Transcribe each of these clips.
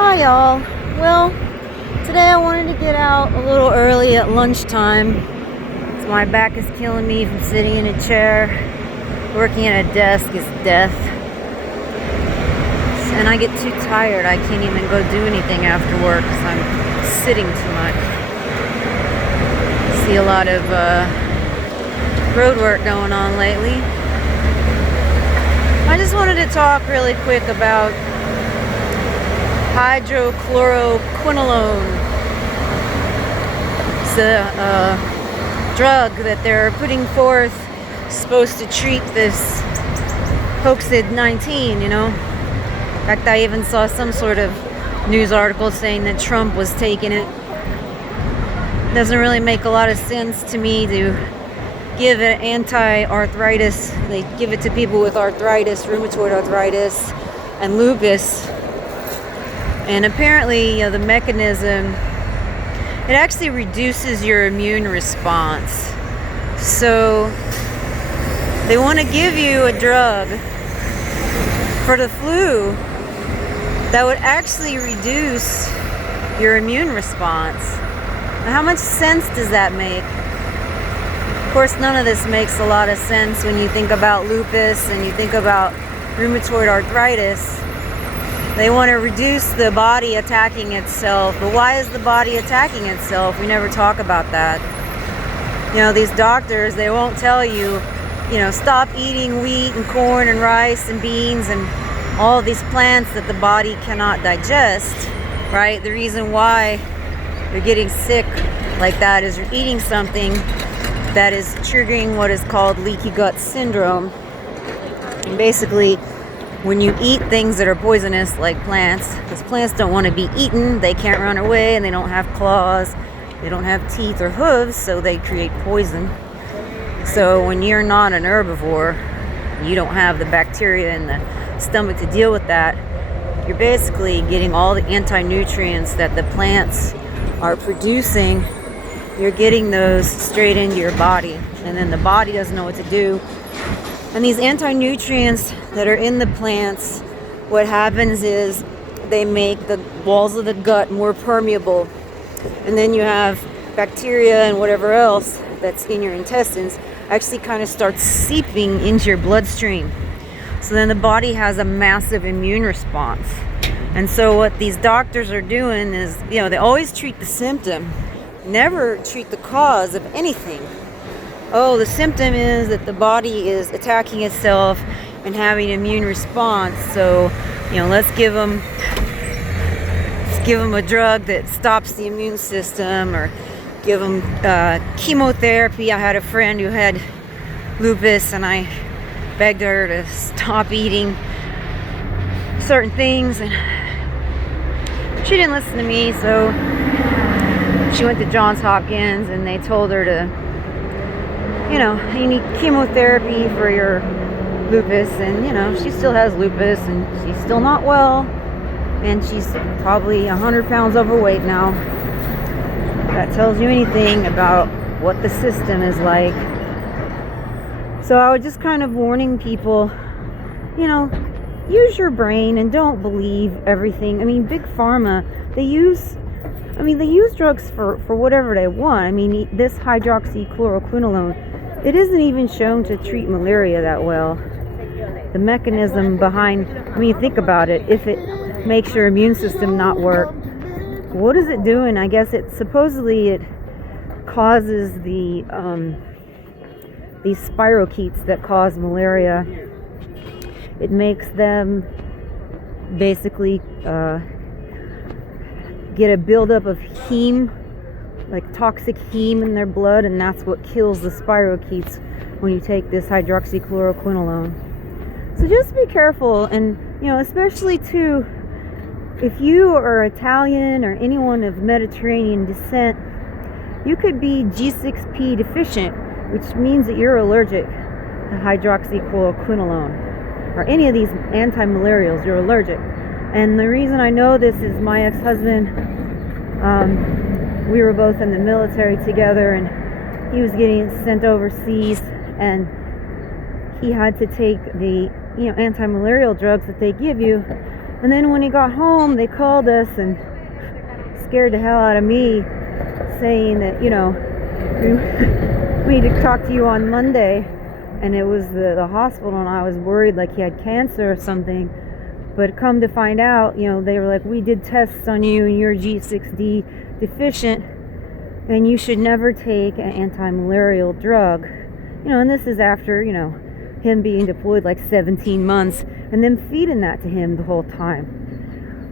Hi y'all. Well, today I wanted to get out a little early at lunchtime. My back is killing me from sitting in a chair. Working at a desk is death. And I get too tired. I can't even go do anything after work because I'm sitting too much. See a lot of road work going on lately. I just wanted to talk really quick about hydrochloroquinolone. It's a drug that they're putting forth, supposed to treat this COVID-19, you know. In fact, I even saw some sort of news article saying that Trump was taking it. Doesn't really make a lot of sense to me to give it anti-arthritis. They give it to people with arthritis, rheumatoid arthritis, and lupus. And apparently, the mechanism, it actually reduces your immune response. So they want to give you a drug for the flu that would actually reduce your immune response. Now, how much sense does that make? Of course, none of this makes a lot of sense when you think about lupus and you think about rheumatoid arthritis. They want to reduce the body attacking itself. But why is the body attacking itself? We never talk about that. You know, these doctors, they won't tell you, stop eating wheat and corn and rice and beans and all of these plants that the body cannot digest, right? The reason why you're getting sick like that is you're eating something that is triggering what is called leaky gut syndrome. And basically, when you eat things that are poisonous, like plants, because plants don't want to be eaten, they can't run away, and they don't have claws, they don't have teeth or hooves, so they create poison. So when you're not an herbivore, you don't have the bacteria in the stomach to deal with that, you're basically getting all the anti-nutrients that the plants are producing. You're getting those straight into your body, and then the body doesn't know what to do. And these anti-nutrients that are in the plants, what happens is they make the walls of the gut more permeable. And then you have bacteria and whatever else that's in your intestines actually kind of starts seeping into your bloodstream. So then the body has a massive immune response. And so what these doctors are doing is, they always treat the symptom, never treat the cause of anything. Oh, the symptom is that the body is attacking itself and having an immune response. So, let's give them a drug that stops the immune system, or give them chemotherapy. I had a friend who had lupus, and I begged her to stop eating certain things, and she didn't listen to me. So she went to Johns Hopkins, and they told her to, you need chemotherapy for your lupus, and she still has lupus, and she's still not well, and she's probably 100 pounds overweight now. That tells you anything about what the system is like. So I was just kind of warning people, use your brain and don't believe everything. I mean, Big Pharma, they use drugs for whatever they want. This hydroxychloroquinolone, it isn't even shown to treat malaria that well. The mechanism behind, think about it. If it makes your immune system not work, what is it doing? I guess it causes these spirochetes that cause malaria. It makes them basically get a buildup of heme, like toxic heme in their blood, and that's what kills the spirochetes when you take this hydroxychloroquinolone. So just be careful, and especially too, if you are Italian or anyone of Mediterranean descent, you could be G6P deficient, which means that you're allergic to hydroxychloroquinolone or any of these anti-malarials. You're allergic. And the reason I know this is my ex-husband, we were both in the military together, and he was getting sent overseas, and he had to take the anti-malarial drugs that they give you And then when he got home, they called us and scared the hell out of me, saying that, you know, we need to talk to you on Monday. And it was the hospital, and I was worried like he had cancer or something. But come to find out, you know, they were like, we did tests on you and you're G6D deficient, and you should never take an anti-malarial drug. You know, and this is after, you know, him being deployed like 17 months and them feeding that to him the whole time.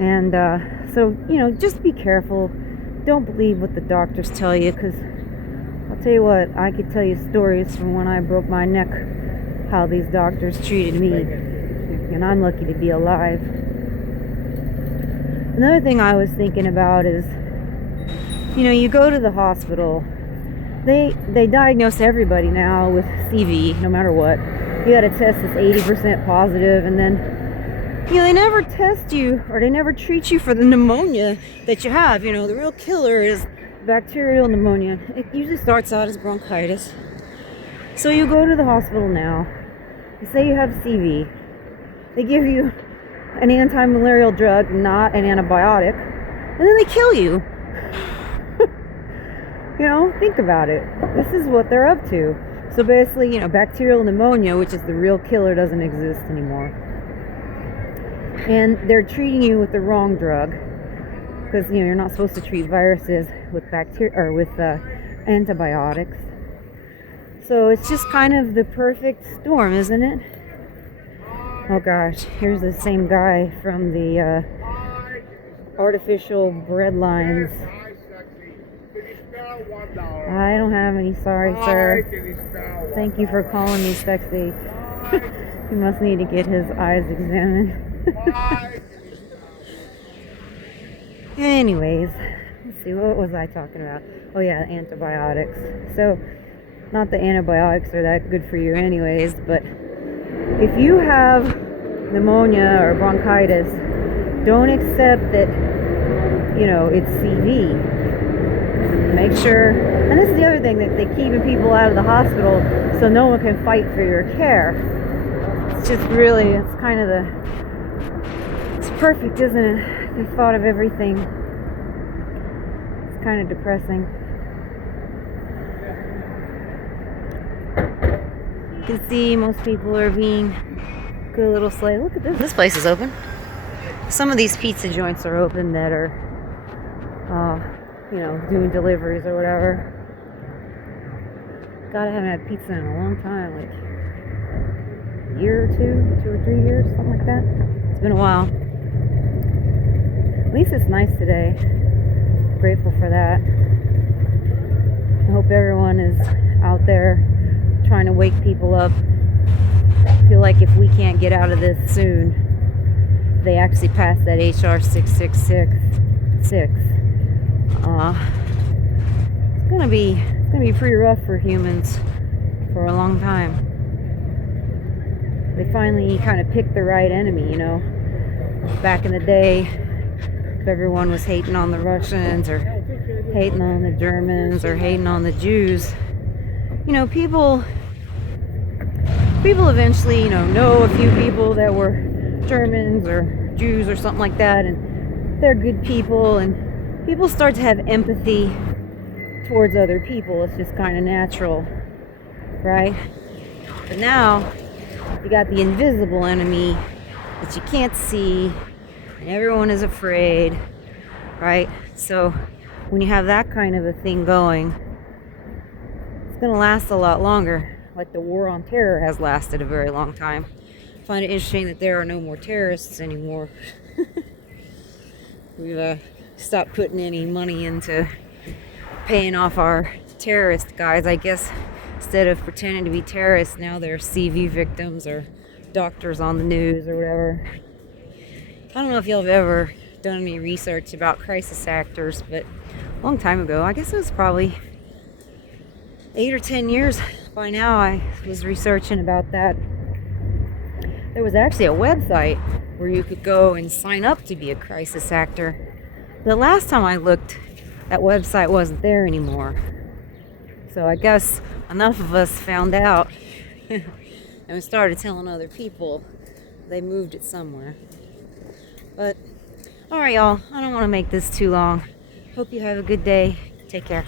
And so, you know, just be careful. Don't believe what the doctors tell you, because I'll tell you what, I could tell you stories from when I broke my neck, how these doctors treated me, and I'm lucky to be alive. Another thing I was thinking about is, you know, you go to the hospital, they diagnose everybody now with CV, no matter what. You got a test that's 80% positive, and then, you know, they never test you, or they never treat you for the pneumonia that you have. You know, the real killer is bacterial pneumonia. It usually starts out as bronchitis. So you go to the hospital now, they say you have CV, they give you an anti-malarial drug, not an antibiotic, and then they kill you. You know, think about it. This is what they're up to. So basically, you know, bacterial pneumonia, which is the real killer, doesn't exist anymore. And they're treating you with the wrong drug, because, you know, you're not supposed to treat viruses with bacteria or with antibiotics. So it's just kind of the perfect storm, isn't it? Oh gosh, here's the same guy from the artificial bread lines. I don't have any, sorry sir. Thank you for calling me sexy. He must need to get his eyes examined. Anyways, let's see, what was I talking about? Oh yeah, antibiotics. So, not that antibiotics are that good for you anyways, but if you have pneumonia or bronchitis, don't accept that, you know, it's CV. Make sure, and this is the other thing, that they're keeping people out of the hospital so no one can fight for your care. It's just really, it's kind of it's perfect, isn't it? They thought of everything. It's kind of depressing. You can see most people are being good little slaves. Look at this. This place is open. Some of these pizza joints are open that are, you know, doing deliveries or whatever. God, I haven't had pizza in a long time, like a year or 2 or 3 years, something like that. It's been a while. At least it's nice today. Grateful for that. I hope everyone is out there trying to wake people up. I feel like if we can't get out of this soon, they actually passed that HR 6666. It's gonna be pretty rough for humans for a long time. They finally kind of picked the right enemy, you know. Back in the day, if everyone was hating on the Russians or hating on the Germans or hating on the Jews, you know, people eventually, you know a few people that were Germans or Jews or something like that, and they're good people, and people start to have empathy towards other people. It's just kind of natural, right? But now you got the invisible enemy that you can't see, and everyone is afraid, right? So when you have that kind of a thing going, it's going to last a lot longer. Like the war on terror has lasted a very long time. I find it interesting that there are no more terrorists anymore. We've stopped putting any money into paying off our terrorist guys. I guess instead of pretending to be terrorists, now they're CV victims or doctors on the news or whatever. I don't know if y'all have ever done any research about crisis actors, but a long time ago, I guess it was probably 8 or 10 years by now, I was researching about that. There was actually a website where you could go and sign up to be a crisis actor. The last time I looked, that website wasn't there anymore. So I guess enough of us found out and we started telling other people. They moved it somewhere. But, alright, y'all. I don't want to make this too long. Hope you have a good day. Take care.